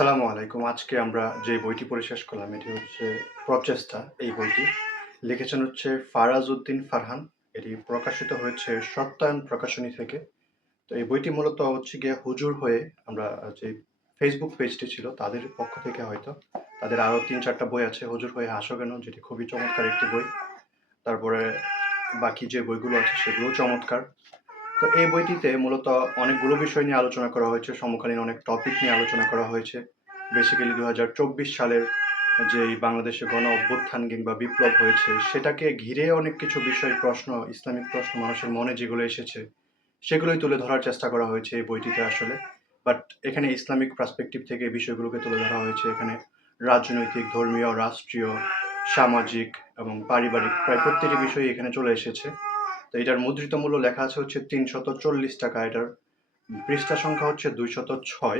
আসসালামু আলাইকুম। আজকে আমরা যে বইটি পড়ে শেষ করলাম এটি হচ্ছে 'প্রচেষ্টা' এই বইটি। লিখেছেন হচ্ছে ফারাজ উদ্দিন ফারহান। এটি প্রকাশিত হয়েছে সত্যায়ন প্রকাশনী থেকে। তো এই বইটি মূলত হচ্ছে গিয়ে হুজুর হয়ে আমরা যে ফেসবুক পেজটি ছিল তাদের পক্ষ থেকে হয়তো। তাদের আরও ৩-৪ টা বই আছে 'হুজুর হয়ে হাসো কেন' যেটি খুবই চমৎকার একটি বই। তারপরে বাকি যে বইগুলো আছে সেগুলোও চমৎকার। তো এই বইটিতে মূলত অনেকগুলো বিষয় নিয়ে আলোচনা করা হয়েছে, সমকালীন অনেক টপিক নিয়ে আলোচনা করা হয়েছে। বেসিক্যালি ২০২৪ সালের যেই বাংলাদেশে গণ-অভ্যুত্থান কিংবা বিপ্লব হয়েছে, সেটাকে ঘিরে অনেক কিছু বিষয় প্রশ্ন, ইসলামিক প্রশ্ন মানুষের মনে যেগুলো এসেছে, সেগুলোই তুলে ধরার চেষ্টা করা হয়েছে এই বইটিতে আসলে। বাট এখানে ইসলামিক পার্সপেক্টিভ থেকে এই বিষয়গুলোকে তুলে ধরা হয়েছে। এখানে রাজনৈতিক, ধর্মীয়, রাষ্ট্রীয়, সামাজিক এবং পারিবারিক প্রায় প্রত্যেকটি বিষয়ই এখানে চলে এসেছে। তো এটার মুদ্রিত মূল্য লেখা আছে হচ্ছে ৳৩৪০। এটার পৃষ্ঠা সংখ্যা হচ্ছে ২০৬।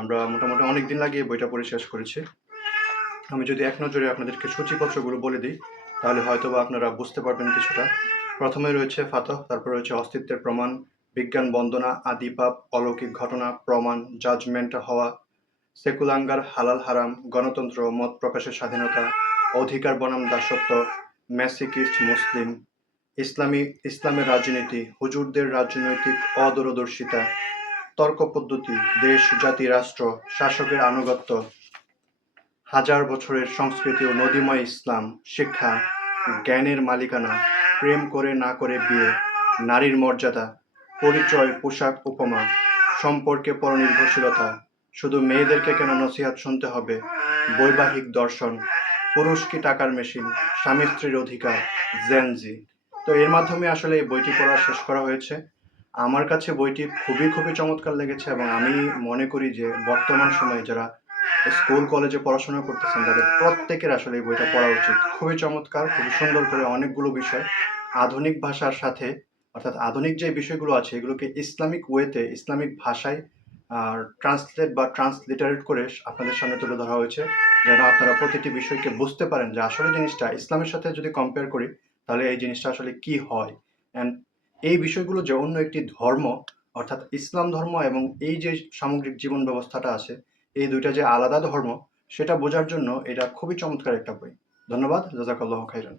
আমরা মোটামুটি অনেকদিন লাগিয়ে বইটা পড়ে শেষ করেছি। আমি যদি এক নজরে আপনাদেরকে সূচিপত্রগুলো বলে দিই, তাহলে হয়তোবা আপনারা বুঝতে পারবেন কিছুটা। প্রথমে রয়েছে ফাতহ, তারপর রয়েছে অস্তিত্বের প্রমাণ, বিজ্ঞান বন্দনা, আদি পাপ, অলৌকিক ঘটনা, প্রমাণ, জাজমেন্ট হওয়া, সেকুলাঙ্গার, হালাল হারাম, গণতন্ত্র, মত প্রকাশের স্বাধীনতা, অধিকার বনাম দাসত্ব, ম্যাসিকিস্ট মুসলিম, ইসলামের রাজনীতি, হুজুরদের রাজনৈতিক অদূরদর্শিতা, তর্ক পদ্ধতি, দেশ, জাতি, রাষ্ট্র, শাসকের আনুগত্য, হাজার বছরের সংস্কৃতি ও নদীময় ইসলাম, শিক্ষা, জ্ঞানের মালিকানা, প্রেম করে না করে বিয়ে, নারীর মর্যাদা, পরিচয়, পোশাক, উপমা, সম্পর্কে পরনির্ভরশীলতা, শুধু মেয়েদেরকে কেন নসিহত শুনতে হবে, বৈবাহিক দর্শন, পুরুষ কি টাকার মেশিন, স্বামী স্ত্রীর অধিকার, জেনজি। তো এর মাধ্যমে আসলে এই বইটি পড়া শেষ করা হয়েছে। আমার কাছে বইটি খুবই চমৎকার লেগেছে এবং আমি মনে করি যে বর্তমান সময়ে যারা স্কুল কলেজে পড়াশোনা করতেছেন তাদের প্রত্যেকের আসলে এই বইটা পড়া উচিত। খুবই চমৎকার, খুবই সুন্দর করে অনেকগুলো বিষয় আধুনিক ভাষার সাথে, অর্থাৎ আধুনিক যে বিষয়গুলো আছে এগুলোকে ইসলামিক ওয়েতে, ইসলামিক ভাষায় ট্রান্সলেট বা ট্রান্সলিটারেট করে আপনাদের সামনে তুলে ধরা হয়েছে, যেন আপনারা প্রতিটি বিষয়কে বুঝতে পারেন যে আসলে জিনিসটা ইসলামের সাথে যদি কম্পেয়ার করি তাহলে এই জিনিসটা আসলে কি হয়। অ্যান্ড এই বিষয়গুলো যে অন্য একটি ধর্ম, অর্থাৎ ইসলাম ধর্ম এবং এই যে সামগ্রিক জীবন ব্যবস্থাটা আছে, এই ২ টা যে আলাদা ধর্ম সেটা বোঝার জন্য এটা খুবই চমৎকার একটা বই। ধন্যবাদ। জাযাকাল্লাহু খাইরান।